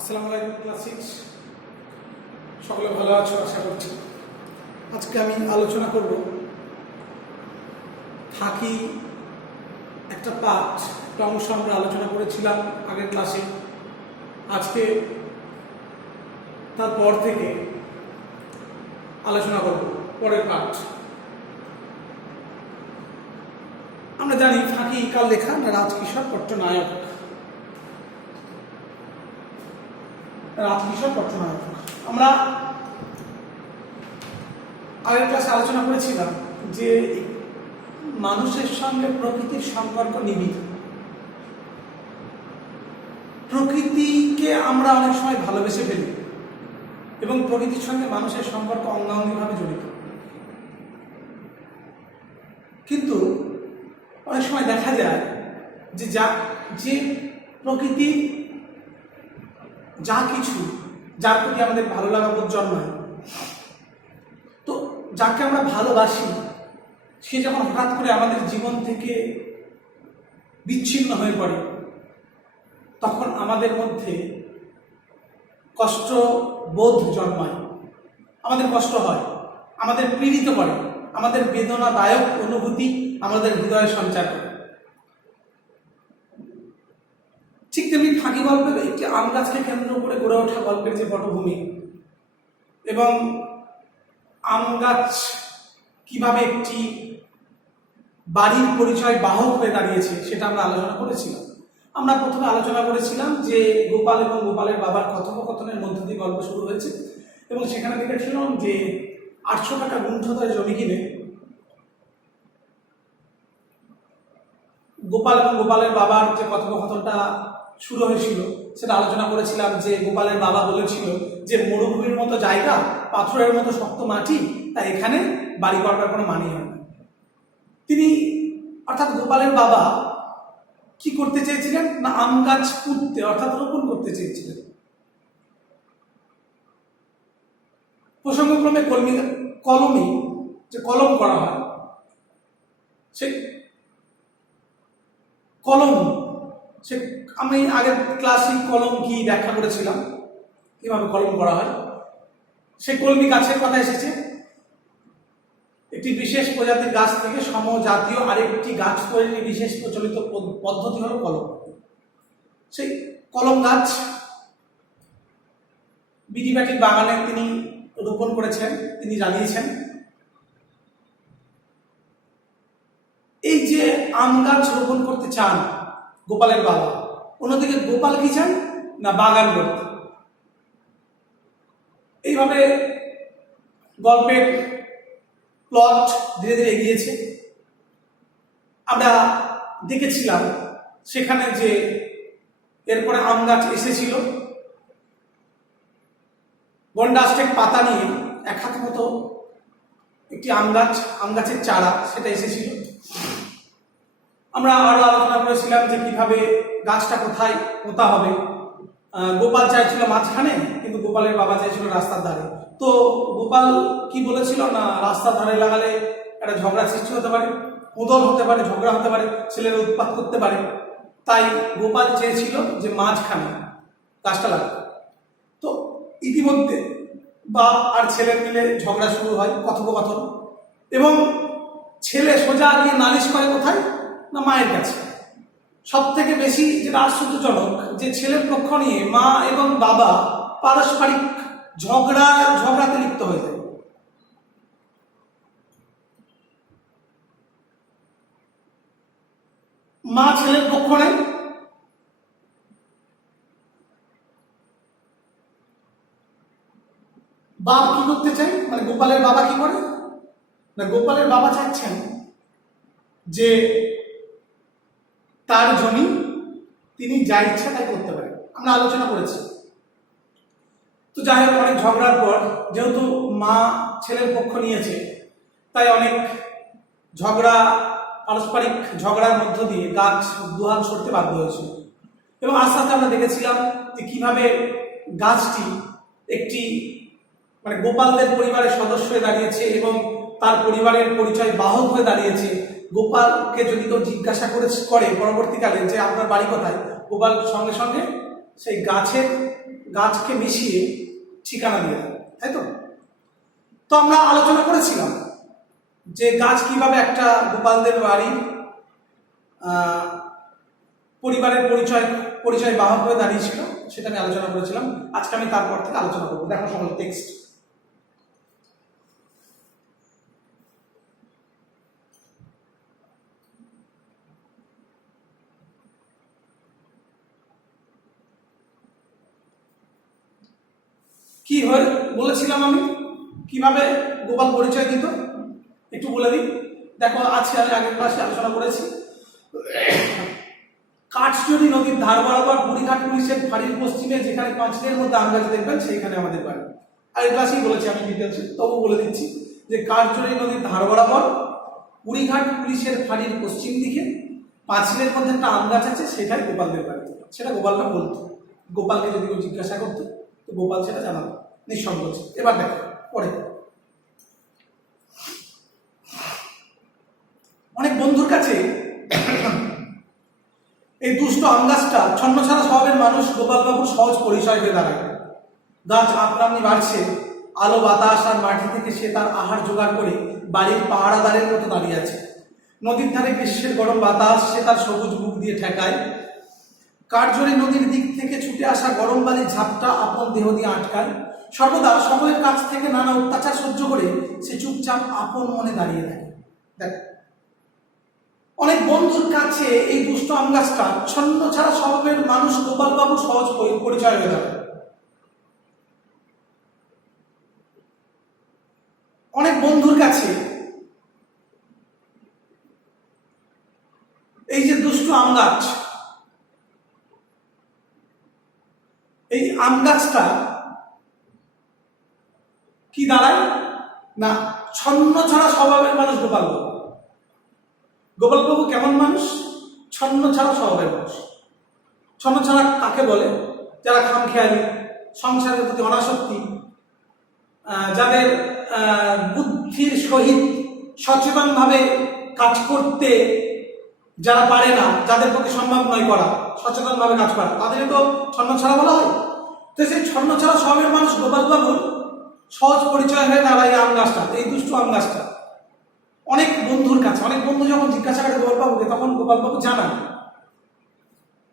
আসসালামু আলাইকুম ক্লাস 6 সকলে ভালো আছো আশা করছি। আজকে আমি আলোচনা করব ফাঁকি একটা পাঠ, একটা অংশ আমরা আলোচনা করেছিলাম আগের ক্লাসে। আজকে তারপর থেকে আলোচনা করব পরের পাঠ। আমরা জানি ফাঁকি কার লেখা না রাজকিশোর পট্টনায়ক। রাজকিশোর পট্টনায়ক আমরা আগের ক্লাসে আলোচনা করেছিলাম যে মানুষের সঙ্গে প্রকৃতির সম্পর্ক নিবিড়। প্রকৃতিকে আমরা অনেক সময় ভালোবেসে ফেলি এবং প্রকৃতির সঙ্গে মানুষের সম্পর্ক অঙ্গাঙ্গিভাবে জড়িত। কিন্তু অনেক সময় দেখা যায় যে প্রকৃতি যা কিছু যার প্রতি আমাদের ভালো লাগা বোধ জন্মায়, তো যাকে আমরা ভালোবাসি সে যখন হঠাৎ করে আমাদের জীবন থেকে বিচ্ছিন্ন হয়ে পড়ে, তখন আমাদের মধ্যে কষ্ট বোধ জন্মায়, আমাদের কষ্ট হয়, আমাদের পীড়িত করে, আমাদের বেদনাদায়ক অনুভূতি আমাদের হৃদয়ে সঞ্চার করে। ঠিক তেমনি ফাঁকি গল্পের একটি আম গাছকে কেন্দ্র করে গড়ে ওঠা গল্পের যে পটভূমি এবং আম গাছ কিভাবে একটি বাড়ির পরিচয় বাহক হয়ে দাঁড়িয়েছে সেটা আমরা আলোচনা করেছিলাম। আমরা প্রথমে আলোচনা করেছিলাম যে গোপাল এবং গোপালের বাবার কথোপকথনের মধ্য দিয়ে গল্প শুরু হয়েছে এবং সেখানে দেখেছিলাম যে 800 টাকা গুণ্ঠধরে জমি কিনে গোপাল এবং গোপালের বাবার যে কথোপকথনটা শুরু হয়েছিল সেটা আলোচনা করেছিলাম যে গোপালের বাবা বলেছিল যে মরুভূমির মতো জায়গা, পাথরের মতো শক্ত মাটি, তাই এখানে বাড়ি করবার কোনো মানে হয় না। তিনি অর্থাৎ গোপালের বাবা কি করতে চেয়েছিলেন না আম গাছ পুঁততে অর্থাৎ রোপণ করতে চেয়েছিলেন। প্রসঙ্গক্রমে কলমে যে কলম করা হয়, সেই কলম সে আমি আগের ক্লাসে কলম কি ব্যাখ্যা করেছিলাম, কিভাবে কলম করা হয়। সে কলমি গাছের কথা এসেছে। একটি বিশেষ প্রজাতির গাছ থেকে সমজাতীয় আরেকটি গাছ তৈরির বিশেষ প্রচলিত পদ্ধতি হল কলম। সেই কলম গাছ বিডিবাটির বাগানে তিনি রোপণ করেছেন, তিনি জানিয়েছেন। এই যে আম গাছ রোপণ করতে চান গোপালের বাবা, অন্যদিকে গোপাল কি চান না বাগান করতে। এইভাবে গল্পের প্লট ধীরে ধীরে এগিয়েছে। আমরা দেখেছিলাম সেখানে যে এরপরে আম গাছ এসেছিল, গন্ডাস্টেক পাতা নিয়ে এক হাত মতো একটি আম গাছের চারা সেটা এসেছিল। আমরা আরো আলোচনা করেছিলাম যে কিভাবে গাছটা কোথায় পোঁতা হবে। গোপাল চাইছিল মাঝখানে, কিন্তু গোপালের বাবা চাইছিল রাস্তার ধারে। তো গোপাল কি বলেছিল না রাস্তার ধারে লাগালে একটা ঝগড়া সৃষ্টি হতে পারে, কোদল হতে পারে, ঝগড়া হতে পারে, ছেলেরা উৎপাত করতে পারে। তাই গোপাল চেয়েছিল যে মাঝখানে গাছটা লাগবে। তো ইতিমধ্যে বাপ আর ছেলের মিলে ঝগড়া শুরু হয়, কথোপকথন, এবং ছেলে সোজা গিয়ে নালিশ করে কোথায় না মায়ের কাছে। সব থেকে বেশি যেটা আশ্চর্যজনক যে ছেলের পক্ষ নিয়ে মা এবং বাবা পারস্পরিক ঝগড়াতে লিপ্ত হয়ে যায়। মা ছেলের পক্ষ নেয়, বাপ কি করতে চায় মানে গোপালের বাবা কি করে না গোপালের বাবা চাচ্ছেন যে তার জমি তিনি যা ইচ্ছা তাই করতে পারেন। আমরা আলোচনা করেছি। তো যাই হোক, অনেক ঝগড়ার পর যেহেতু মা ছেলের পক্ষ নিয়েছে, তাই অনেক পারস্পরিক ঝগড়ার মধ্য দিয়ে গাছ দুহাত সরতে বাধ্য হয়েছিল। এবং আস্তে আস্তে আমরা দেখেছিলাম যে কিভাবে গাছটি একটি মানে গোপালদের পরিবারের সদস্য হয়ে দাঁড়িয়েছে এবং তার পরিবারের পরিচয় বাহক হয়ে দাঁড়িয়েছে। গোপালকে যদি কেউ জিজ্ঞাসা করে পরবর্তীকালে যে আপনার বাড়ি কোথায়, গোপাল সঙ্গে সঙ্গে সেই গাছের গাছকে মিশিয়ে ঠিকানা দিয়ে দেয়, তাই তো? তো আমরা আলোচনা করেছিলাম যে গাছ কিভাবে একটা গোপালদের বাড়ির পরিবারের পরিচয় বাহক হয়ে দাঁড়িয়েছিল, সেটা আমি আলোচনা করেছিলাম। আজকে আমি তারপর থেকে আলোচনা করবো। দেখো সকল টেক্সট। কি হয় বলেছিলাম আমি, কিভাবে গোপাল পরিচয় দিত একটু বলে দিই। দেখো আজকে আমি আগের ক্লাসে আলোচনা করেছি, কাঠজড়ি নদীর ধার বরাবর বুড়িঘাট পুলিশের ফাঁড়ির পশ্চিমে যেখানে পাঁচিলের মধ্যে আম গাছ দেখবেন সেইখানে আমাদের বাড়ি। আগের ক্লাসেই বলেছি আমি ডিটেলসে, তবু বলে দিচ্ছি যে কাঠজড়ি নদীর ধার বরাবর বুড়িঘাট পুলিশের ফাঁড়ির পশ্চিম দিকে পাঁচিলের মধ্যে একটা আম গাছ আছে, সেটাই গোপালদের বাড়ি। সেটা গোপালরা বলতো, গোপালকে যদি কেউ জিজ্ঞাসা করতো তো গোপাল সেটা জানাতো নিঃসংকোচ। এবার দেখো পরে, অনেক বন্ধুর কাছে এই দুষ্ট আম গাছটা ছন্নছাড়া স্বভাবের মানুষ গোপালবাবুর সহজ পরিচয় হয়ে দাঁড়ায়। গাছ আপনা-আপনি বাড়ছে, আলো বাতাস আর মাটি থেকে সে তার আহার জোগাড় করে বাড়ির পাহারাদারের মতো দাঁড়িয়ে আছে। নদীর ধারে গ্রীষ্মের গরম বাতাস সে তার সবুজ বুক দিয়ে ঠেকায়। কাঠজড়ি নদীর দিক থেকে ছুটে আসা গরম বালির ঝাপটা আপন দেহ দিয়ে আটকায়। সর্বদা সকলের কাছ থেকে নানা অত্যাচার সহ্য করে সে চুপচাপ আপন মনে দাঁড়িয়ে থাকে। দেখ, অনেক বন্ধুর কাছে এই দুষ্ট আম গাছটা ছন্ন ছাড়া স্বভাবের মানুষ গোপালবাবু সহজ পরিচয় হয়ে যাবে। অনেক বন্ধুর কাছে এই যে দুষ্ট আম গাছ, এই আম গাছটা কি দাঁড়ায় না, ছন্ন ছাড়া স্বভাবের মানুষ গোপালবাবু। গোপালবাবু কেমন মানুষ? ছন্ন ছাড়া স্বভাবের মানুষ। ছন্ন ছাড়া কাকে বলে? যারা খামখেয়ালি, সংসারের প্রতি অনাসক্তি, যাদের বুদ্ধির সহিত সচেতনভাবে কাজ করতে যারা পারে না, যাদের পক্ষে সম্ভব নয় করা, সচেতনভাবে কাজ করা, তাদেরই তো ছন্ন ছাড়া বলা হয়। তো সেই ছন্ন ছাড়া স্বভাবের মানুষ গোপালবাবুর সহজ পরিচয় হয়ে দাঁড়ায় আম গাছটা, এই দুষ্ট আম গাছটা। অনেক বন্ধুর কাছে, অনেক বন্ধু যখন জিজ্ঞাসা করে গোপালবাবুকে, তখন গোপালবাবু জানান।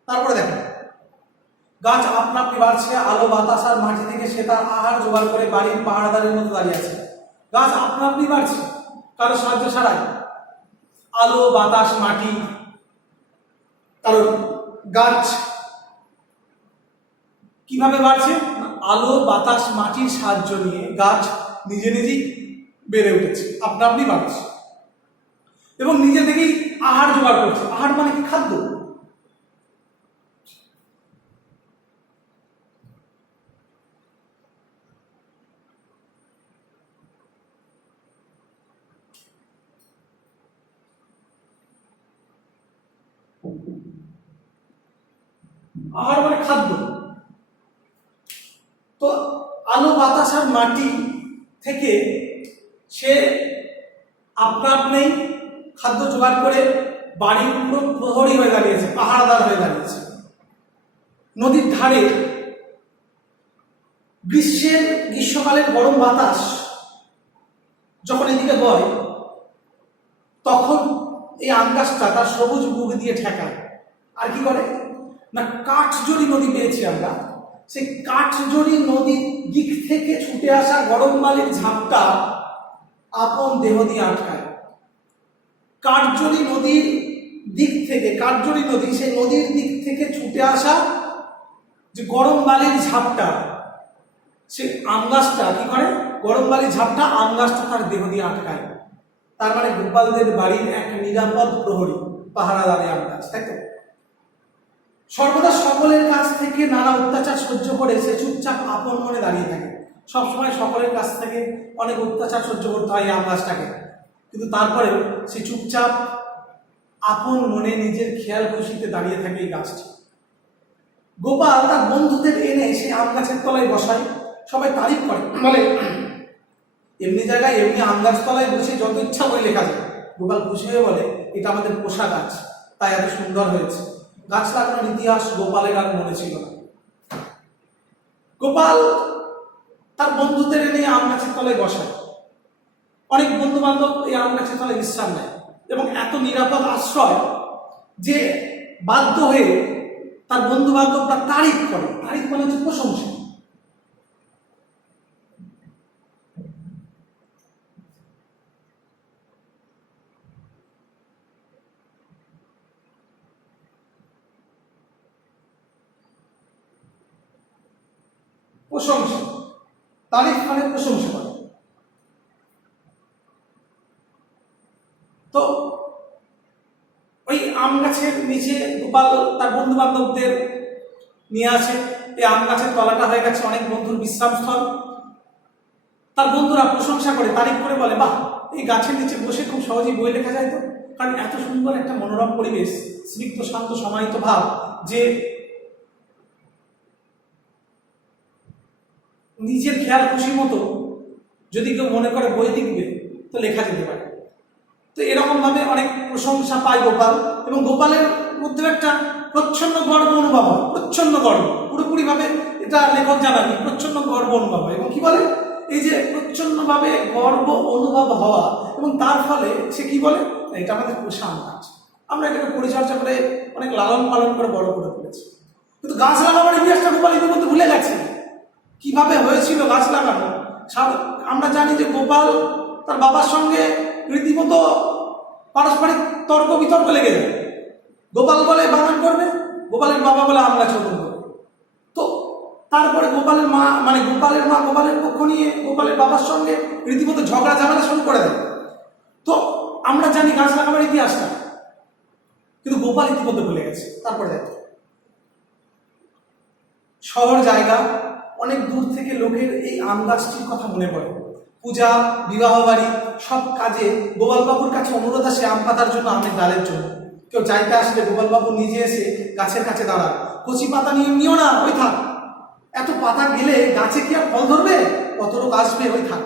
তারপরে দেখেন, গাছ আপনা আপনি বাড়ছে, আলো বাতাস আর মাটি থেকে সে তার আহার জোগাড় করে বাড়ির পাহারাদারের মতো দাঁড়িয়ে আছে। গাছ আপনা আপনি বাড়ছে, কারো সাহায্য ছাড়াই। আলো বাতাস মাটি, কারণ গাছ কিভাবে বাড়ছে? আলো বাতাস মাটির সাহায্য নিয়ে গাছ নিজে নিজেই বেড়ে উঠেছে, আপনা আপনি বাড়ছে এবং নিজে থেকেই আহার জোগাড় করছে। আহার মানে কি? খাদ্য। আহার মানে খাদ্য। তো আলো বাতাস আর মাটি থেকে সে আপনা আপনি খাদ্য জোগাড় করে বাড়ির পুরো প্রহরী হয়ে দাঁড়িয়েছে, পাহারাদার হয়ে দাঁড়িয়েছে। নদীর ধারে গ্রীষ্মকালের গরম বাতাস যখন এদিকে বয়, তখন এই আম গাছটা তার সবুজ বুক দিয়ে ঠেকায়। আর কি করে না, কাঠজড়ি নদী পেয়েছি আমরা, সেই কাঠজড়ি নদীর দিক থেকে ছুটে আসা গরম বালির ঝাপটা আপন দেহ দিয়ে আটকায়। কাঠজড়ি নদীর দিক থেকে, কাঠজড়ি নদী, সেই নদীর দিক থেকে ছুটে আসা যে গরম বালির ঝাপটা, সেই আম গাছটা কি করে? গরম বালির ঝাপটা আম গাছটা তার দেহ দিয়ে আটকায়। তার মানে গোপালদের বাড়ির এক নিরাপদ প্রহরী, পাহারাদারে আম গাছ, তাই তো? সর্বদা সকলের কাছ থেকে নানা অত্যাচার সহ্য করে সে চুপচাপ আপন মনে দাঁড়িয়ে থাকে। সবসময় সকলের কাছ থেকে অনেক অত্যাচার সহ্য করতে হয় আম গাছটাকে, কিন্তু তারপরেও সে চুপচাপ আপন মনে নিজের খেয়াল খুশিতে দাঁড়িয়ে থাকে এই গাছটি। গোপাল তার বন্ধুদের এনে সেই আম গাছের তলায় বসায়, সবাই তারিফ করে, বলে এমনি জায়গায় এমনি আম গাছ তলায় বসে যত ইচ্ছা বই লেখা যায়। গোপাল খুশি হয়ে বলে, এটা আমাদের পোষা গাছ, তাই এত সুন্দর হয়েছে। গাছ লাগানোর ইতিহাস গোপালের আর মনে ছিল না। গোপাল তার বন্ধুদের নিয়ে আম গাছের তলায় বসায়। অনেক বন্ধু বান্ধব এই আম গাছের তলায় বিশ্রাম নেয় এবং এত নিরাপদ আশ্রয় যে বাধ্য হয়ে তার বন্ধু বান্ধবরা তারিফ করে। তারিফ মানে হচ্ছে প্রশংসা। প্রশংসা, তারিফ মানে প্রশংসা করে। তো ওই আম গাছের নিচে গোপাল তার বন্ধু বান্ধবদের নিয়ে আসে। এই আম গাছের তলাটা হয়ে গেছে অনেক বন্ধুর বিশ্রামস্থল। তার বন্ধুরা প্রশংসা করে, তারিফ করে বলে, বাহ, এই গাছের নিচে বসে খুব সহজেই বই লেখা যায় তো। কারণ এত সুন্দর একটা মনোরম পরিবেশ, স্নিগ্ধ শান্ত সমাহিত ভাব, যে নিজের খেয়াল খুশি মতো যদি কেউ মনে করে বই লিখবে তো লেখা যেতে পারে। তো এরকম ভাবে অনেক প্রশংসা পায় গোপাল, এবং গোপালের মধ্যে একটা প্রচ্ছন্ন গর্ব অনুভব হয়। প্রচ্ছন্ন গর্ব, পুরোপুরি ভাবে এটা লেখক জানানি, প্রচ্ছন্ন গর্ব অনুভব হয়। এবং কি বলে, এই যে প্রচ্ছন্ন ভাবে গর্ব অনুভব হওয়া, এবং তার ফলে সে কি বলে, এটা আমাদের পোষা আম গাছ, আমরা এটাকে পরিচর্যা করে অনেক লালন পালন করে বড় করে তুলেছি। কিন্তু গাছ লাগানোর ইতিহাসটা গোপাল ইতিমধ্যে ভুলে গেছে, কিভাবে হয়েছিল গাছ লাগানো। আমরা জানি যে গোপাল তার বাবার সঙ্গে রীতিমতো পারস্পরিক তর্ক বিতর্ক লেগে যায়। গোপাল বলে বাগান করবে, গোপালের বাবা বলে আম গাছ রোপণ করবে। তো তারপরে গোপালের মা গোপালের পক্ষ নিয়ে গোপালের বাবার সঙ্গে রীতিমতো ঝগড়া ঝামেলা শুরু করে দেয়। তো আমরা জানি গাছ লাগানোর ইতিহাসটা, কিন্তু গোপাল ইতিমধ্যে ভুলে গেছে। তারপরে দেখো, শহর জায়গা অনেক দূর থেকে লোকের এই আম গাছটির কথা মনে পড়ে। পূজা, বিবাহ বাড়ি সব কাজে গোপালবাবুর কাছে অনুরোধ আসে আম পাতার জন্য, আমের ডালের জন্য। কেউ চাইতে আসলে গোপালবাবু নিজে এসে গাছের কাছে দাঁড়ান। কচি পাতা নিও না, ওই থাক। এত পাতা গেলে গাছে কি আর ফল ধরবে? কত লোক আসবে, ওই থাক।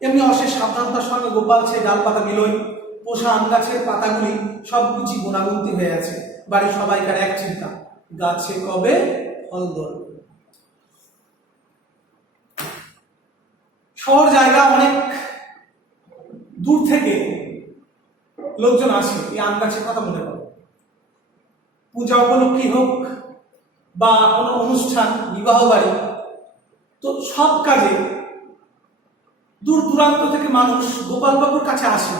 এমনি অশেষ সাবধানতার সঙ্গে গোপাল সেই ডাল পাতা নিলই। পোষা আম গাছের পাতাগুলি সব কুচি গোনাগুন্তি হয়ে আছে। বাড়ির সবাইকার এক চিন্তা, গাছে কবে ফল ধরবে। শহর জায়গা অনেক দূর থেকে লোকজন আসে এই আম গাছের কথা মনে করে। পূজা উপলক্ষে হোক বা কোনো অনুষ্ঠান, বিবাহ বাড়ি, তো সব কাজে দূর দূরান্ত থেকে মানুষ গোপালবাবুর কাছে আসে,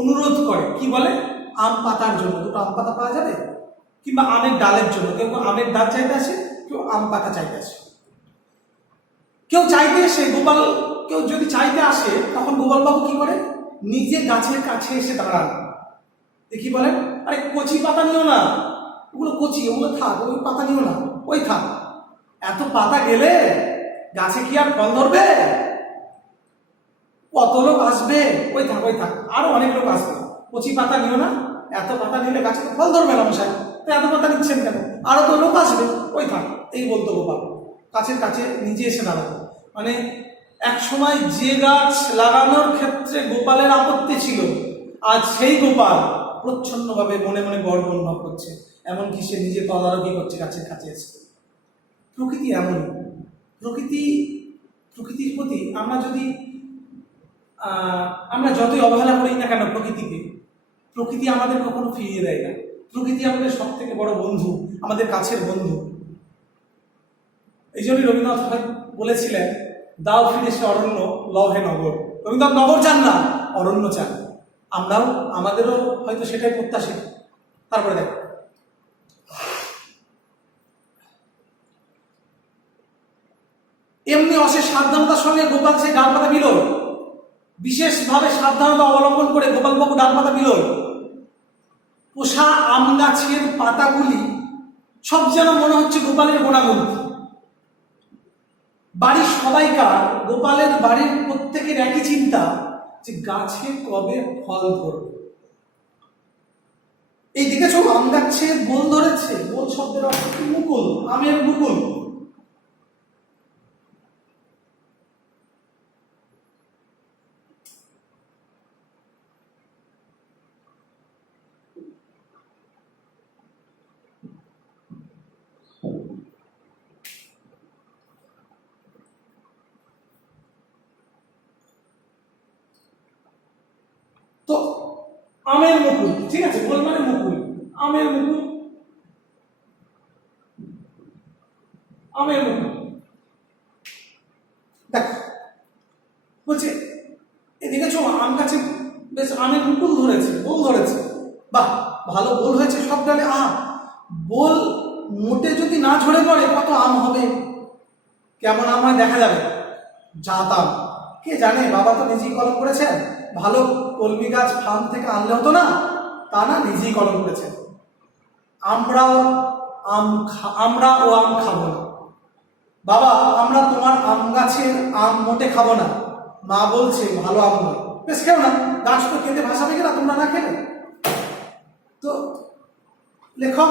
অনুরোধ করে। কি বলে? আম পাতার জন্য, দুটো আম পাতা পাওয়া যাবে, কিংবা আমের ডালের জন্য। কেউ আমের ডাল চাইতে আসে, কেউ আম পাতা চাইতে আসে। কেউ চাইতে এসে কেউ যদি চাইতে আসে, তখন গোপালবাবু কি করে, নিজে গাছের কাছে এসে দাঁড়ান। দেখি বলেন, আরে কচি পাতা নিও না, ওগুলো কচি, ওগুলো থাক, ওই পাতা নিও না, ওই থাক। এত পাতা গেলে গাছে কি আর ফল ধরবে? কত লোক আসবে, ওই থাক, ওই থাক, আরো অনেক লোক আসবে। কচি পাতা নিও না, এত পাতা নিলে গাছে ফল ধরবে না মশাই, তো এত পাতা নিচ্ছেন কেন? আরো তো লোক আসবে, ওই থাক। এই বলতো গোপাল, গাছের কাছে নিজে এসে দাঁড়াতো। মানে এক সময় যে গাছ লাগানোর ক্ষেত্রে গোপালের আপত্তি ছিল, আজ সেই গোপাল প্রচ্ছন্নভাবে মনে মনে গর্ব অনুভব করছে। এমনকি সে নিজে তদারকি করছে গাছের কাছে এসে। প্রকৃতি এমন, প্রকৃতির প্রতি আমরা যতই অবহেলা করি না কেন প্রকৃতিকে, প্রকৃতি আমাদের কখনো ফিরিয়ে দেয় না। প্রকৃতি আমাদের সব থেকে বড় বন্ধু, আমাদের কাছের বন্ধু। এই জন্যই রবীন্দ্রনাথ বলেছিলেন, দাও ফিরে সে অরণ্য, লহে নগর। রবীন্দ্রনাথ নগর চান না, অরণ্য চান। আমাদেরও হয়তো সেটাই প্রত্যাশিত। তারপরে দেখ, এমনি অশেষ সাবধানতার সঙ্গে গোপাল সেই ডাল পাতা বিলোয়। বিশেষভাবে সাবধানতা অবলম্বন করে গোপালবাবু ডাল পাতা বিলোয়। পোষা আম গাছের পাতাগুলি সব যেন মনে হচ্ছে গোপালের গোনাগুন্তি। বাড়ির সবাইকার, গোপালের বাড়ির প্রত্যেকের একই চিন্তা, যে গাছে কবে ফল ধরবে। এই দেখেছো, আম গাছে বোল ধরেছে। বোল শব্দের অর্থ কি? মুকুল, আমের মুকুল। আমের মুকুল, ঠিক আছে, গোল মানে মুকুল, আমের মুকুল, আমের মুকুল। দেখ বলছে এদিকে চো আম গাছে বেশ আমের মুকুল ধরেছে, বোল ধরেছে, বাহ ভালো বোল হয়েছে সব ডালে আম। বোল মোটে যদি না ঝরে পড়ে কত আম হবে, কেমন আম হয় দেখা যাবে, জাত আম। কে জানে, বাবা তো নিজেই কলম করেছেন, ভালো কলমি গাছ ফার্ম থেকে আনলে হতো না, তা না নিজেই কলম করেছেন। আমরা ও আম খাবো না বাবা, আমরা তোমার আম গাছের আম মোটে খাবো না, মা বলছে ভালো আম নয়। বেশ খেও না, গাছ তো খেতে ভাসাবে কিনা তোমরা না খেলে। তো লেখক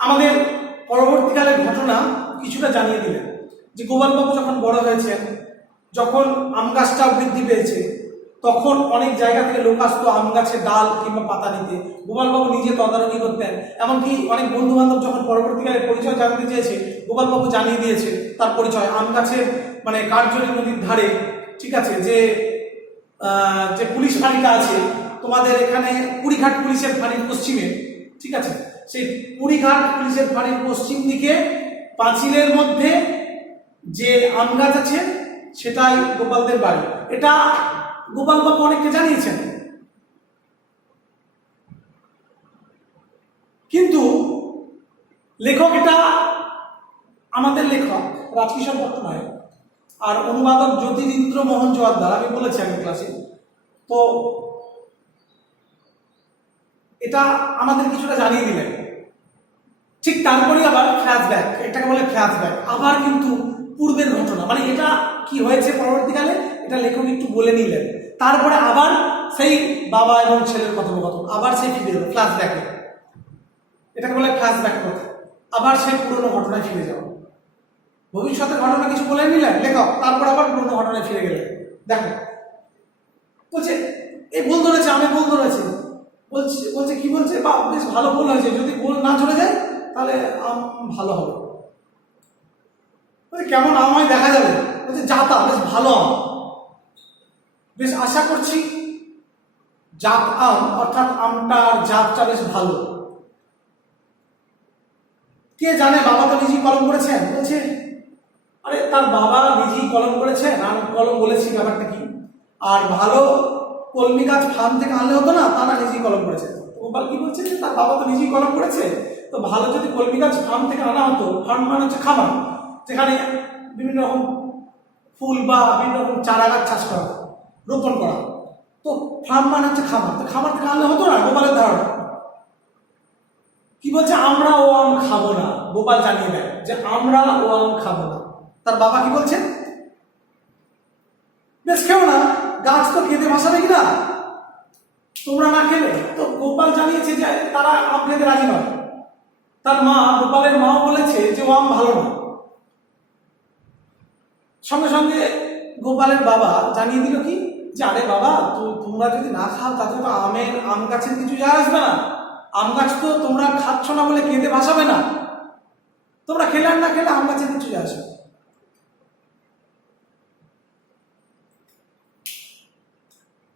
আমাদের পরবর্তীকালের ঘটনা কিছুটা জানিয়ে দিলেন, যে গোপালবাবু যখন বড় হয়েছেন, যখন আম গাছটা বৃদ্ধি পেয়েছে, তখন অনেক জায়গা থেকে লোক আসতো আম গাছের ডাল কিংবা পাতা নিতে, গোপালবাবু নিজে তদারকি করতেন। এমনকি অনেক বন্ধু বান্ধব যখন পরবর্তীকালে পরিচয় জানতে চেয়েছে, গোপালবাবু জানিয়ে দিয়েছে তার পরিচয়, আম গাছের মানে কার্জলি নদীর ধারে, ঠিক আছে, যে পুলিশ ফাঁড়িটা আছে তোমাদের এখানে, কুড়িঘাট পুলিশের ফাঁড়ির পশ্চিমে, ঠিক আছে, সেই কুড়িঘাট পুলিশের ফাঁড়ির পশ্চিম দিকে পাঁচিলের মধ্যে যে আম গাছ আছে সেটাই গোপালদের বাড়ি। এটা গোপালবাবু অনেককে জানিয়েছেন, কিন্তু লেখক, এটা আমাদের লেখক রাজকিশোর ভট্টনায়ক আর অনুবাদক জ্যোতিরিন্দ্র মোহন জোয়ারদার, আমি বলেছি আগের ক্লাসে, তো এটা আমাদের কিছুটা জানিয়ে দিলেন। ঠিক তারপরে আবার ফ্ল্যাশব্যাক, এটাকে বলে ফ্ল্যাশব্যাক, আবার কিন্তু পূর্বের ঘটনা, মানে এটা কি হয়েছে পরবর্তীকালে এটা লেখক একটু বলে নিলেন, তারপরে আবার সেই বাবা এবং ছেলের কথোপকথন, আবার সেই ফিরে এলো ফ্ল্যাশব্যাকে, এটাকে বলে ফ্ল্যাশব্যাক কথা, আবার সেই পুরনো ঘটনায় ফিরে যাওয়া। ভবিষ্যতের ঘটনা কিছু বলে নিলেন লেখক, তারপর আবার পুরনো ঘটনায় ফিরে গেলেন। দেখো বলছে এই ভুল ধরেছে, আমি ভুল ধরেছি, বলছে কি বলছে, বা বেশ ভালো ভুল হয়েছে, যদি ভুল না চলে যায় তাহলে আম ভালো হবে। কেমন আম হয় দেখা যাবে, বলছে জাতা বেশ ভালো আম, বেশ আশা করছি জাত আম অর্থাৎ আমটার জাতটা বেশ ভালো। কে জানে, বাবা তো নিজেই কলম করেছেন। বলছে আরে তার বাবা নিজেই কলম করেছেন, আমি কলম বলেছি ব্যাপারটা কি, আর ভালো কলমি গাছ ফার্ম থেকে আনলে হতো না, তারা নিজেই কলম করেছে। গোপাল কি বলছে, যে তার বাবা তো নিজেই কলম করেছে, তো ভালো যদি কলমি গাছ ফার্ম থেকে আনা হতো, ফার্ম মানে হচ্ছে খামার, যেখানে বিভিন্ন রকম ফুল বা বিভিন্ন রকম চারা গাছ চাষ করা, রোপণ করা, তো ফার্ম মানে হচ্ছে খামার, তো খামার থেকে আনলে হতো না। গোপালের ধারণা কি বলছে, আমরা ও আম খাবো না, গোপাল জানিয়ে দেয় যে আমরা ও আম খাবো না। তার বাবা কি বলছে, বেশ খেও না, গাছ তো খেতে ভাসাবে কিনা তোমরা না খেলে। তো গোপাল জানিয়েছে যে তারা আম খেতে রাজি নয়। তার মা, গোপালের মাও বলেছে যে ও আম ভালো না। সঙ্গে সঙ্গে গোপালের বাবা জানিয়ে দিল কি, যে আরে বাবা তোমরা যদি না খাও তাতে তো আম গাছের কিছু যায় আসবে না, আম গাছ তো তোমরা খাচ্ছ না বলে খেতে ভাসাবে না, তোমরা খেলে আর না খেলে আম গাছের কিছু যায় আসবে।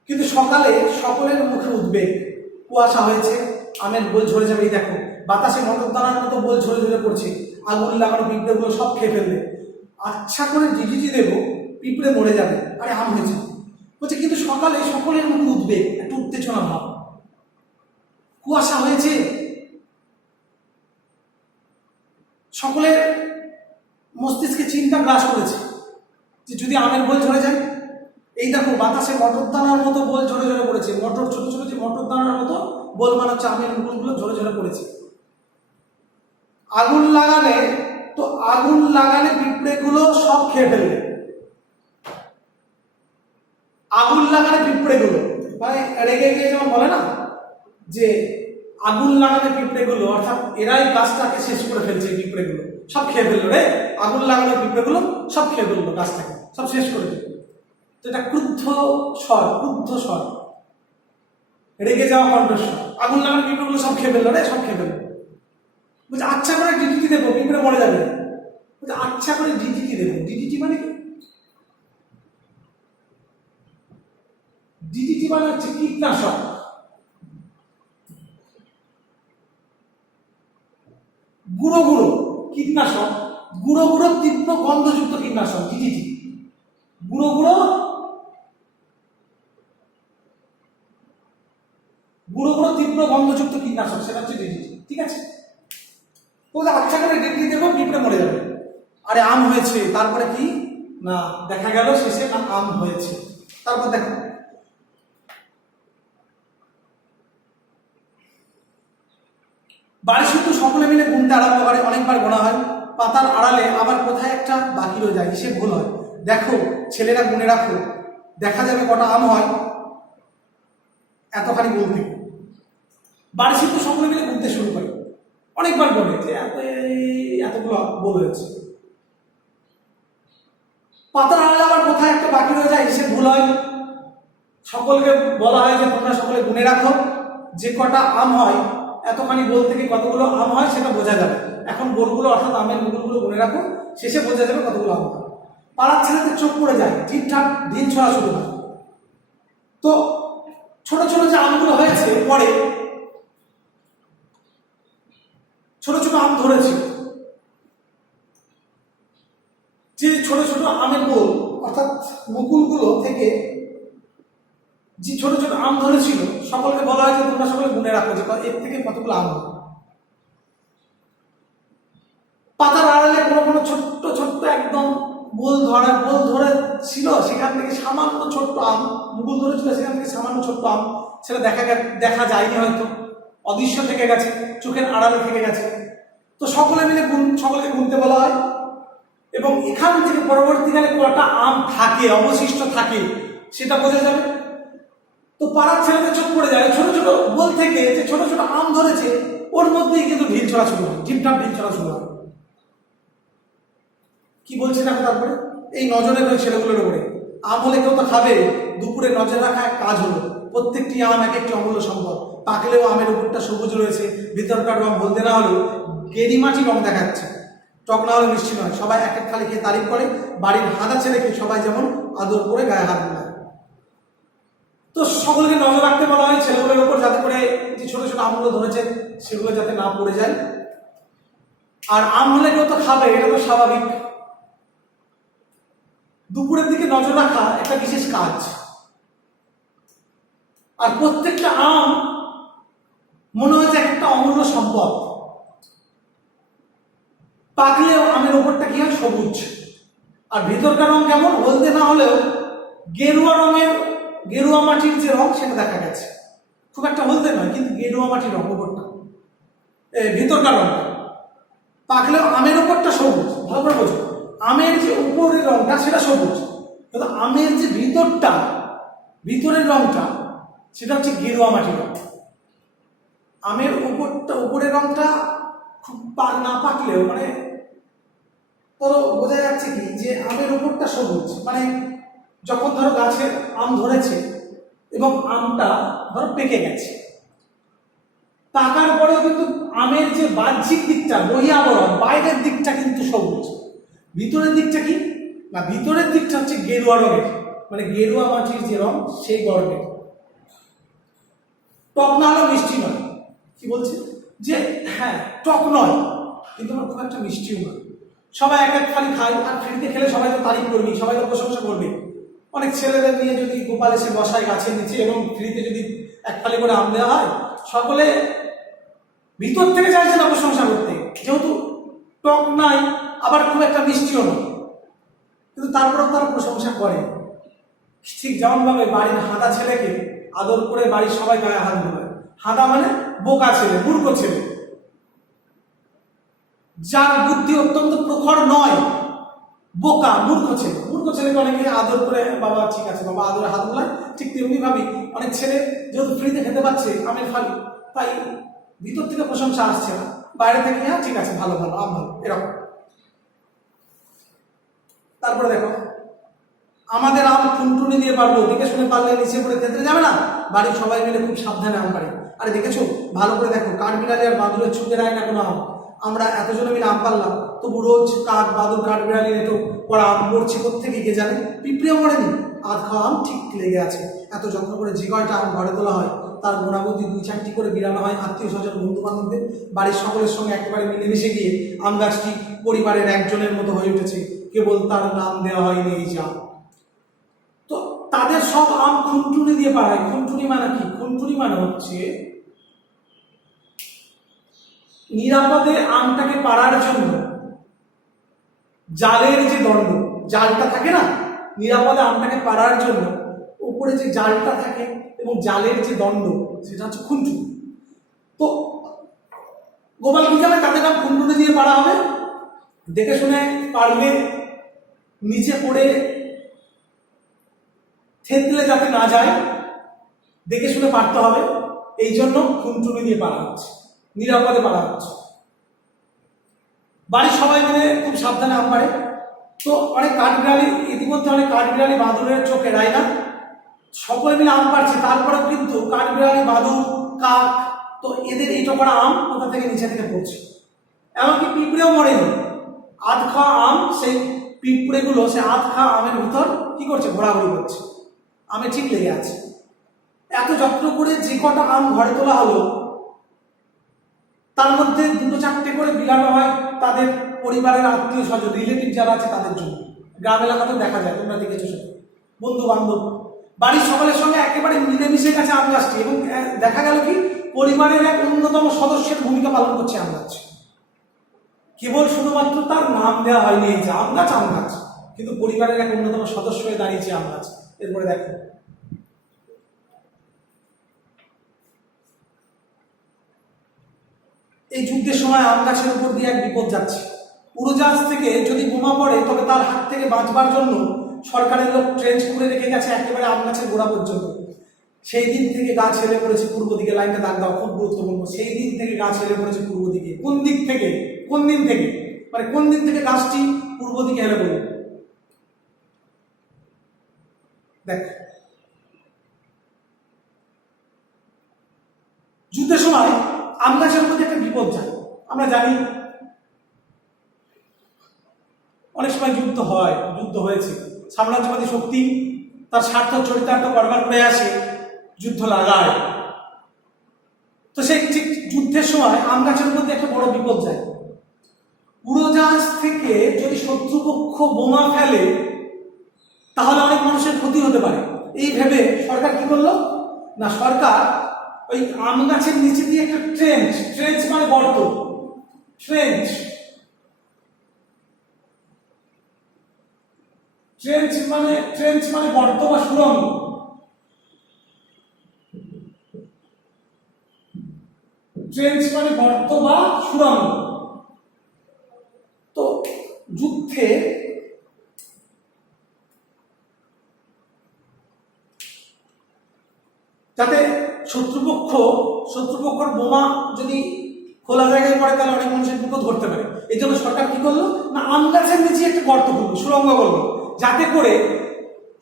কিন্তু সকালে সকলের মুখে উদ্বেগ, কুয়াশা হয়েছে, আমের বোল ঝরে যাবে, এই দেখো বাতাসে মটর দানার মতো বোল ঝরে ঝরে পড়ছে, আগুন লাগানো পিঁপড়েগুলো সব খেয়ে ফেলবে, আচ্ছা করে ডিডিটি দেবো, পিঁপড়ে মরে যাবে, আরে আম হয়েছে। বলছে কিন্তু সকালে সকলের মুখে উদ্বেগ, একটু উত্তেজনা ভাব, কুয়াশা হয়েছে, সকলের মস্তিষ্কে চিন্তা গ্রাস করেছে যে যদি আমের বোল ঝরে যায়। এই দেখো বাতাসে মটর দানার মতো বোল ঝরে ঝরে পড়েছে, মটর ছোট ছোট যে মটর দানার মতো বোল মানে হচ্ছে আমের মুকুলগুলো ঝরে ঝরে পড়েছে। আগুন লাগালে পিঁপড়েগুলো সব খেয়ে ফেলবে, আগুন লাগালে পিঁপড়েগুলো মানে রেগে গিয়ে যেমন বলে না যে আগুন লাগালে পিঁপড়েগুলো, অর্থাৎ এরাই গাছটাকে শেষ করে ফেলছে, পিঁপড়েগুলো সব খেয়ে ফেললো রে, আগুন লাগালে পিঁপড়েগুলো সব খেয়ে ফেললো গাছটাকে, সব শেষ করে দিল। তো এটা ক্রুদ্ধ স্বর, রেগে যাওয়া কণ্ঠস্বর, আগুন লাগালে পিঁপড়েগুলো সব খেয়ে ফেললো রে, সব খেয়ে ফেললো। বলছে আচ্ছা করে ডিডিটি দেবো, পিঁপড়ে মরে যাবে। বলছে আচ্ছা করে ডিডিটি দেবো, ডিডিটি মানে কি? মানে হচ্ছে কীটনাশক। গুঁড়ো গুঁড়ো কীটনাশক, গুঁড়ো গুঁড়ো তীব্র গন্ধযুক্ত কীটনাশক ডিডিটি। গুঁড়ো গুঁড়ো গুঁড়ো গুঁড়ো তীব্র গন্ধযুক্ত কীটনাশক, সেটা হচ্ছে ডিডিটি। ঠিক আছে, তো আচ্ছা করে ডিডিটি দেবো, পিঁপড়ে মরে যাবে। আরে আম হয়েছে, তারপরে কি না দেখা গেল শেষে না আম হয়েছে। তারপর দেখো বাড়ি শুধু সকলে মিলে গুনতে আরম্ভ করে, অনেকবার গোনা হয়। পাতার আড়ালে আবার কোথায় একটা বাকি রয়ে যায়, সে ভুল হয়। দেখো ছেলেরা গুনে রাখো, দেখা যাবে কটা আম হয়, এতখানি বলতে। বাড়ি শুধু সকলে মিলে গুনতে শুরু করে, অনেকবার বলে যে এতগুলো বল হয়েছে। পাতার আড়ালে আবার কোথায় একটা বাকি রয়ে যায়, সে ভুল হয়। সকলকে বলা হয় যে তোমরা সকলে গুনে রাখো, যে কটা আম হয় এতখানি গোল থেকে কতগুলো আম হয় সেটা বোঝা যাবে। এখন গোলগুলো অর্থাৎ আমের মুকুলগুলো গুনে রাখো, শেষে বোঝা যাবে কতগুলো আম হয়। পাড়ার ছেলেদের চোখ পড়ে যায়, ঠিকঠাক দিন ছড়া শুরু হয়। তো ছোট ছোট যে আমগুলো হয়েছে, পরে ছোট ছোট আম ধরেছে, যে ছোট ছোট আমের গোল অর্থাৎ মুকুলগুলো থেকে যে ছোট ছোট আম ধরেছিল, সকলকে বলা হয় যে তোমরা সকলে গুনে রাখো যে এর থেকে কতগুলো আম। পাতার আড়ালে কোনো কোনো ছোট্ট ছোট্ট একদম বোল ধরে ছিল, সেখান থেকে সামান্য ছোট্ট আম, মুকুল ধরেছিল সেখান থেকে সামান্য ছোট্ট আম, সেটা দেখা যায়নি, হয়তো অদৃশ্য থেকে গেছে, চোখের আড়ালে থেকে গেছে। তো সকলে মিলে সকলকে গুনতে বলা হয়, এবং এখান থেকে পরবর্তীকালে কটা আম থাকে, অবশিষ্ট থাকে, সেটা বোঝা যাবে। তো পাড়ার ছেলেদের চোখ পড়ে যায়, ছোট ছোট বোল থেকে যে ছোট ছোট আম ধরেছে, ওর মধ্যেই কিন্তু ঢিল ছড়া শুরু হয়, ঢিপঢাপ ঢিল ছড়া শুরু হয়। কি বলছি দেখো, তারপরে এই নজরের ওই ছেলেগুলোর উপরে। আম হলে কেউ তো খাবে, দুপুরে নজর রাখা এক কাজ হলো। প্রত্যেকটি আম এক একটি অমূল্য সম্পদ। পাকলেও আমের উপরটা সবুজ রয়েছে, ভিতরকার রং বলতে না হলেও গেরিমাটি রং দেখাচ্ছে, টক না হলে মিষ্টি নয়। সবাই এক এক থালি খেয়ে তারিফ করে, বাড়ির হাঁদা ছেলেকে সবাই যেমন আদর করে গায়ে হাত দেয়। তো সকলকে নজর রাখতে বলা হয় ছেলেগুলোর উপর, যাতে করে যে ছোট ছোট আমগুলো ধরেছে সেগুলো যাতে না পড়ে যায়। আর আম হলে কেউ তো খাবে, এটা তো স্বাভাবিক। দুপুরের দিকে নজর রাখা একটা বিশেষ কাজ। আর প্রত্যেকটা আম মনে হচ্ছে একটা অমূল্য সম্পদ। পাকলেও আমের ওপরটা কি হয়, সবুজ। আর ভিতরকার রং কেমন, বলতে না হলেও গেরুয়া রঙের, গেরুয়া মাটির যে রং সেটা দেখা গেছে, খুব একটা বলতে নয়, কিন্তু গেরুয়া মাটির রং ওপরটা, ভিতরকার রংটা। পাকলেও আমের ওপরটা সবুজ, ভালো করে বোঝো। আমের যে উপরের রংটা সেটা সবুজ, কিন্তু আমের যে ভিতরের রংটা সেটা হচ্ছে গেরুয়া মাটির রং। আমের উপরের রংটা খুব না পাকলেও মানে ধরো বোঝা যাচ্ছে কি যে আমের উপরটা সবুজ, মানে যখন ধরো গাছের আম ধরেছে এবং আমটা ধরো পেকে গেছে, পাকার পরেও কিন্তু আমের যে বাহ্যিক দিকটা, বহি আবরণ, বাইরের দিকটা কিন্তু সবুজ, ভিতরের দিকটা কি না, ভিতরের দিকটা হচ্ছে গেরুয়া রঙের, মানে গেরুয়া মাটির যে রং সেই বর্ণের। টক না হলেও মিষ্টি নয়। কি বলছে যে হ্যাঁ টক নয়, কিন্তু আমার খুব একটা মিষ্টিও নয়। সবাই এক এক থালি খায়, আর ফ্রিতে খেলে সবাই তো তারিফ করবি, সবাই তো প্রশংসা করবে। অনেক ছেলেদের নিয়ে যদি গোপাল এসে বসায় গাছের নিচে এবং ফ্রিতে যদি এক থালি করে আম দেওয়া হয়, সকলে ভিতর থেকে চাইছে না প্রশংসা করতে, যেহেতু টক নাই আবার খুব একটা মিষ্টিও নয়, কিন্তু তারপরেও তারা প্রশংসা করে। ঠিক যেমনভাবে বাড়ির হাঁদা ছেলেকে আদর করে বাড়ির সবাই গায়ে হাত ধরে। হাঁদা মানে বোকা ছেলে, মূর্খ ছেলে, যার বুদ্ধি অত্যন্ত প্রখর নয়, বোকা মূর্খ ছেলে। মূর্খ ছেলেকে অনেকে আদর করে বাবা ঠিক আছে বাবা আদরে হাত ধোলায়, ঠিক তেমনি ভাবি অনেক ছেলে যেহেতু ফ্রিতে খেতে পাচ্ছে আমের ফালি, তাই ভিতর থেকে প্রশংসা আসছে না, বাইরে থেকে হ্যাঁ ঠিক আছে ভালো ভালো আম ভালো, এরকম। তারপরে দেখো আমাদের আম টুনটুনি দিয়ে পারবো, দেখে শুনে পারলে নিচে পড়ে তেঁতলে যাবে না। বাড়ির সবাই মিলে খুব সাবধানে আম পারি। আরে দেখেছো ভালো করে দেখো, কাঠবিড়ালি আর বাদুরের ছুটে নেয় না কোনো আম। আমরা এতজনে মিলে আম পারলাম, তবু রোজ কাক বাদুর কাঠবিড়ালি এটো পড়া আম পড়ছে কোথেকে কে জানে, পিঁপড়েও মরেনি। আধ খাওয়া আম ঠিক লেগে আছে। এত যত্ন করে যে কয়টা আম ঘরে তোলা হয় তার গোনাগুতি 2-4টি করে বিরানো হয় আত্মীয় স্বজন বন্ধু বান্ধবদের, বাড়ির সকলের সঙ্গে একেবারে মিলেমিশে গিয়ে আম গাছটি পরিবারের একজনের মতো হয়ে উঠেছে, কেবল তার নাম দেওয়া হয়নি এই যা। তো তাদের সব আম খুনটুনি দিয়ে পাড়ায়। খুনটুনি মানে কি? খুনটুনি মানে হচ্ছে নিরাপদে আমটাকে পাড়ার জন্য জালের যে দণ্ড, জালটা থাকে না, নিরাপদে আমটাকে পাড়ার জন্য উপরে যে জালটা থাকে এবং জালের যে দণ্ড, সেটা হচ্ছে খুনটুনি। তো গোপাল কি যাবে, তাদের নাম খুনটুনি দিয়ে পাড়া হবে। দেখে শুনে পারলে নিচে পড়ে থেতলে যাতে না যায় দেখে শুনে পারতে হবে, এই জন্য খুনটুনি দিয়ে পাড়া হচ্ছে, নিরাপদে পাড়া হচ্ছে। বাড়ির সবাই মিলে খুব সাবধানে আম পাড়ে। তো অনেক কাঠবিড়ালি, ইতিমধ্যে অনেক কাঠবিড়ালি বাদুরের চোখে রায় না, সকলে মিলে আম পাড়ছে, তারপরেও কিন্তু কাঠবিড়ালি, বাদুর, কাক, তো এদের এই টোকরা আম কোথা থেকে নিচে থেকে পড়ছে। এমনকি পিঁপড়েও মরেনি। আধ খাওয়া আম, সেই পিঁপড়েগুলো সে আধ খাওয়া আমের ভিতর কি করছে, ঘোরাঘুরি করছে, আমে ঠিক লেগে আছে। এত যত্ন করে যে কটা আম ঘরে তোলা হলো তার মধ্যে 2-4টে করে বিলানো হয় তাদের পরিবারের আত্মীয় স্বজন, রিলেটিভ যারা আছে তাদের জন্য। গ্রাম এলাকাতে দেখা যায়, তোমরা দেখেছো সেটা, বন্ধু বান্ধব, বাড়ির সকলের সঙ্গে একেবারে মিলেমিশে গেছে আম গাছটি। এবং দেখা গেল কি, পরিবারের এক অন্যতম সদস্যের ভূমিকা পালন করছে আম গাছ। কেবল শুধুমাত্র তার নাম দেওয়া হয়নি এই যে আম গাছ, আম গাছ, কিন্তু পরিবারের এক অন্যতম সদস্য হয়ে দাঁড়িয়েছে আম গাছ। এরপরে দেখো, এই যুদ্ধের সময় আম গাছের উপর দিয়ে এক বিপদ যাচ্ছে। উড়োজাহাজ থেকে যদি বোমা পড়ে তবে তার হাত থেকে বাঁচবার জন্য সরকারের লোক ট্রেঞ্চ করে রেখে গেছে একেবারে আম গাছের গোড়া পর্যন্ত। সেই দিন থেকে গাছ হেলে পড়েছে পূর্ব দিকে। লাইনটা দাগ দাও, খুব গুরুত্বপূর্ণ। সেই দিন থেকে গাছ হেলে পড়েছে পূর্ব দিকে। কোন দিক থেকে? কোন দিন থেকে? মানে কোন দিন থেকে গাছটি পূর্ব দিকে হেলে পড়ল? দেখ, যুদ্ধের সময় আম গাছের মধ্যে একটা বিপদ যায়। আমরা জানি অনেক সময় যুদ্ধ হয়, যুদ্ধ হয়েছে, সাম্রাজ্যবাদী শক্তি তার স্বার্থ চরিতার্থ করবার প্রয়াসে যুদ্ধ লাগায়। তো সেই ঠিক যুদ্ধের সময় আম গাছের মধ্যে একটা বড় বিপদ যায়। উড়োজাহাজ থেকে যদি শত্রুপক্ষ বোমা ফেলে তাহলে অনেক মানুষের ক্ষতি হতে পারে। এই ভেবে সরকার কি করলো না, সরকার ওই আম গাছের নিচে দিয়ে একটা ট্রেঞ্চ, ট্রেঞ্চ মানে গর্ত, ট্রেঞ্চ, ট্রেঞ্চ মানে গর্ত বা সুড়ঙ্গ। ট্রেঞ্চ মানে গর্ত বা সুড়ঙ্গ। তো যুদ্ধে যাতে শত্রুপক্ষের বোমা যদি খোলা জায়গায় পড়ে তাহলে অনেক মানুষের বিপদ ঘটতে পারে। এই জন্য সরকার কি করলো না, আম গাছের নিচে একটা গর্ত করলো, সুড়ঙ্গ করলো, যাতে করে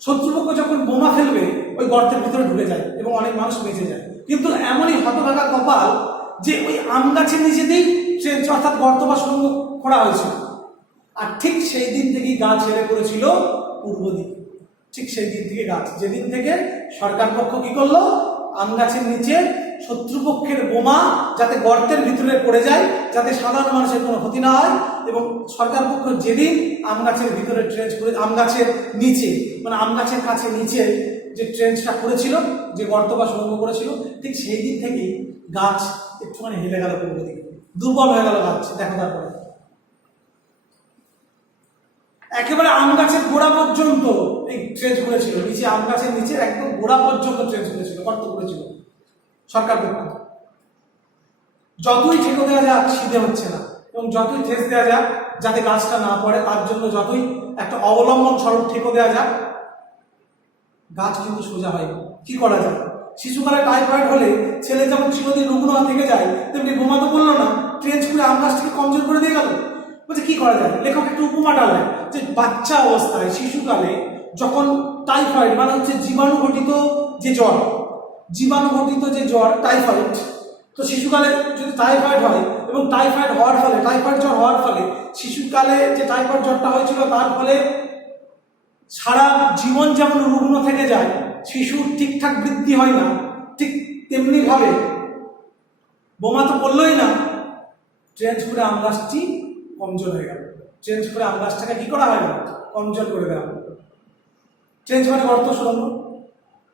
শত্রুপক্ষ যখন বোমা ফেলবে ওই গর্তের ভিতরে ঢুকে যায় এবং অনেক মানুষ বেঁচে যায়। কিন্তু এমনই হতভাগা কপাল যে ওই আম গাছের নিচেতেই ট্রেঞ্চ অর্থাৎ গর্ত বা সুড়ঙ্গ খোঁড়া হয়েছিল। আর ঠিক সেই দিন থেকেই গাছ হেলে পড়েছিল পূর্ব দিকে। ঠিক সেই দিন থেকে গাছ, যেদিন থেকে সরকার পক্ষ কি করলো, আম গাছের নিচে শত্রুপক্ষের বোমা যাতে গর্তের ভিতরে পড়ে যায়, যাতে সাধারণ মানুষের কোনো ক্ষতি না হয়, এবং সরকার পক্ষ যেদিন আম গাছের ভিতরে ট্রেঞ্চ করে, আম গাছের নিচে মানে আম গাছের কাছে নিচে যে ট্রেঞ্চটা করেছিল, যে গর্ত বা সুড়ঙ্গ করেছিল, ঠিক সেই দিন থেকেই গাছ একটুখানি হেলে গেল পূর্ব দিকে, দুর্বল হয়ে গেল গাছ। দেখো তারপরে একেবারে আম গাছের গোড়া পর্যন্ত এই ট্রেঞ্চ করেছিল, নিচে আম গাছের নিচে একদম গোড়া পর্যন্ত ট্রেঞ্চ করেছিল, গর্ত করেছিল সরকার পক্ষ। যতই ঠেকো দেওয়া যাক সিধে হচ্ছে না, এবং যতই ঠেস দেওয়া যাক যাতে গাছটা না পড়ে তার জন্য যতই একটা অবলম্বন স্বরূপ ঠেকো দেওয়া যাক, গাছ কিন্তু সোজা হয়। কি করা যায়? শিশুকালে টাইফয়েড হলে ছেলে যেমন চিরদিন রুগ্ন থেকে যায়, তেমনি বোমা তো বললো না, ট্রেঞ্চ করে আম গাছটাকে কমজোর করে দিয়ে গেল। বলছে কি করা যায়? লেখক একটু উপমাটা দেয় যে বাচ্চা অবস্থায় শিশুকালে যখন টাইফয়েড মানে হচ্ছে জীবাণুঘটিত যে জ্বর টাইফয়েড, তো শিশুকালে যদি টাইফয়েড হয় এবং টাইফয়েড জ্বর হওয়ার ফলে শিশুকালে যে টাইফয়েড জ্বরটা হয়েছিল তার ফলে সারা জীবন যেমন রুগ্ন থেকে যায়, শিশুর ঠিকঠাক বৃদ্ধি হয় না, ঠিক তেমনি ভাবে বোমা তো পড়লই না, ট্রেঞ্চ করে আম গাছটি কমজোর হয়ে গেল। ট্রেঞ্চ করে আম গাছটাকে কি করা হয় না, কমজোর করে দেওয়া হলো। ট্রেঞ্চ মানে গর্ত সুড়ঙ্গ।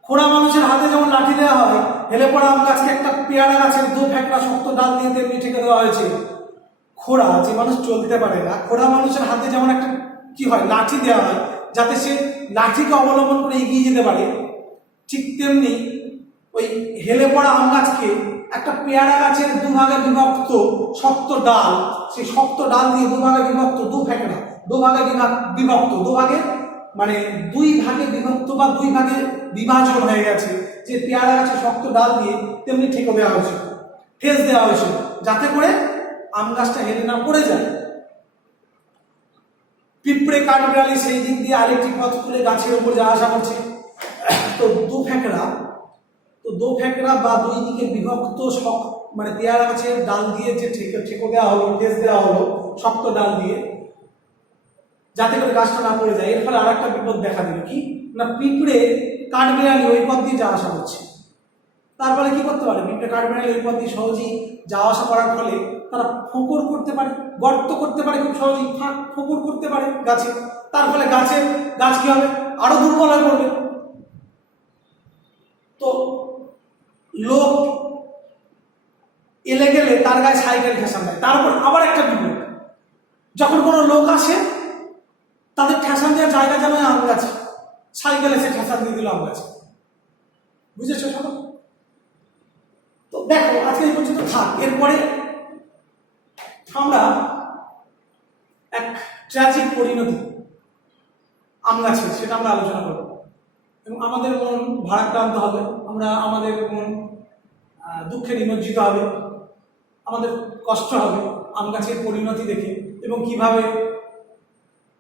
খোড়া মানুষের হাতে যেমন লাঠি দেওয়া হয়, হেলে পড়া আম গাছকে একটা পেয়ারা গাছের দু ফ্যাকড়া শক্ত ডাল দিয়ে তেমনি ঠেকে দেওয়া হয়েছে। খোড়া, যে মানুষ চলতে পারে না, খোড়া মানুষের হাতে যেমন একটা কি হয়, লাঠি দেওয়া হয় যাতে সে লাঠিকে অবলম্বন করে এগিয়ে যেতে পারে, ঠিক তেমনি ওই হেলে পড়া আম গাছকে একটা পেয়ারা গাছের দুভাগে বিভক্ত শক্ত ডাল, সেই শক্ত ডাল দিয়ে দুভাগে বিভক্ত, দু ফ্যাকড়া, দুভাগে বিভক্ত, দুভাগে মানে দুই ভাগে বিভক্ত বা দুই ভাগে বিভাজন হয়ে গেছে যে পেয়ারা গাছের শক্ত ডাল দিয়ে তেমনি ঠেকে দেওয়া হয়েছে, ঠেস দেওয়া হয়েছে, যাতে করে আম গাছটা হেলে না পড়ে যায়। পিঁপড়ে কাঠবিড়ালি সেই দিক দিয়ে আরেকটি পথ খুলে গাছের উপর যাওয়া আসা করছে। তো দু ফ্যাকড়া বা দুই দিকে বিভক্ত মানে পেয়ারা গাছের ডাল দিয়ে যে ঠেকো দেওয়া হলো, ঠেস দেওয়া হলো শক্ত ডাল দিয়ে, যাতে করে গাছটা না পড়ে যায়। এর ফলে আর একটা বিপদ দেখা দিল, কি না পিঁপড়ে কাঠবিড়ালি ওই পথ দিয়ে যাওয়া আসা করছে। তারপরে কি করতে পারে, পিঁপড়ে কাঠবিড়ালি ওই পথ দিয়ে সহজেই যাওয়া আসা করার ফলে তারা ফোকর করতে পারে, গর্ত করতে পারে, খুব সহজেই ফোকর করতে পারে গাছে। তার ফলে গাছ কি হবে, আরো দুর্বল হয়ে পড়বে। তো লোক এলে গেলে তার গায়ে সাইকেল ঠেসান দেয়। তারপর আবার একটা বিপদ, যখন কোনো লোক আসে তাদের ঠেসান দেওয়ার জায়গা যেন আম গাছে, সাইকেল এসে ঠেসান দিয়ে দিল আম গাছে। বুঝেছো সবাই? তো দেখো আজকে এই পর্যন্ত থাক। এরপরে আমরা এক ট্র্যাজিক পরিণতি আম গাছের, সেটা আমরা আলোচনা করব এবং আমাদের মন ভারাক্রান্ত হবে, আমাদের মন দুঃখে নিমজ্জিত হবে, আমাদের কষ্ট হবে আম গাছের পরিণতি দেখে এবং কিভাবে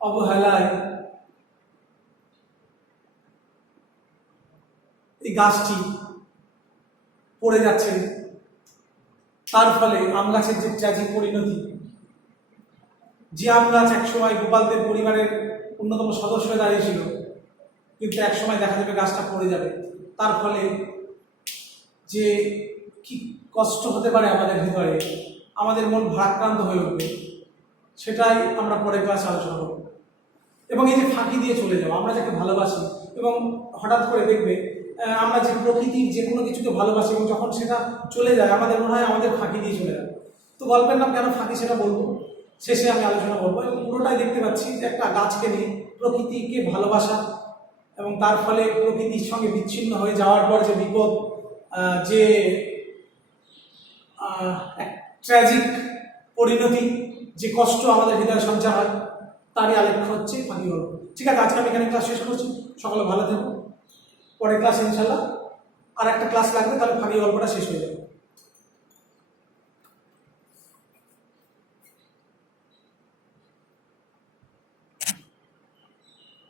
অবহেলায় এই গাছটি পড়ে যাচ্ছে। তার ফলে আম গাছের যে ট্র্যাজিক পরিণতি, যে আম গাছ একসময় গোপালদের পরিবারের অন্যতম সদস্য হয়ে দাঁড়িয়েছিল, কিন্তু একসময় দেখা যাবে গাছটা পড়ে যাবে। তার ফলে যে কি কষ্ট হতে পারে আমাদের ভিতরে, আমাদের মন ভারাক্রান্ত হয়ে উঠবে, সেটাই আমরা পরের ক্লাসে আলোচনা করব। এবং এই যে ফাঁকি দিয়ে চলে যাওয়া, আমরা যাকে ভালোবাসি এবং হঠাৎ করে দেখবে আমরা যে প্রকৃতির যে কোনো কিছুকে ভালোবাসি এবং যখন সেটা চলে যায় আমাদের মনে হয় আমাদের ফাঁকি দিয়ে চলে যায়। তো গল্পের নাম কেন ফাঁকি সেটা বলবো, শেষে আমি আলোচনা করবো। এবং পুরোটাই দেখতে পাচ্ছি যে একটা গাছকে নিয়ে, প্রকৃতিকে ভালোবাসা এবং তার ফলে প্রকৃতির সঙ্গে বিচ্ছিন্ন হয়ে যাওয়ার পর যে বিপদ, যে এক ট্র্যাজিক পরিণতি, যে কষ্ট আমাদের হৃদয়ে সঞ্চার হয়, তারই আলেখ্য হচ্ছে ফাঁকি গল্প। ঠিক আছে, আজকে আমি এখানে ক্লাস শেষ করছি। সকলে ভালো থাকবো। পরের ক্লাস ইনশাল্লাহ আর একটা ক্লাস লাগবে, তাহলে ফাঁকি গল্পটা শেষ হয়ে যাবে।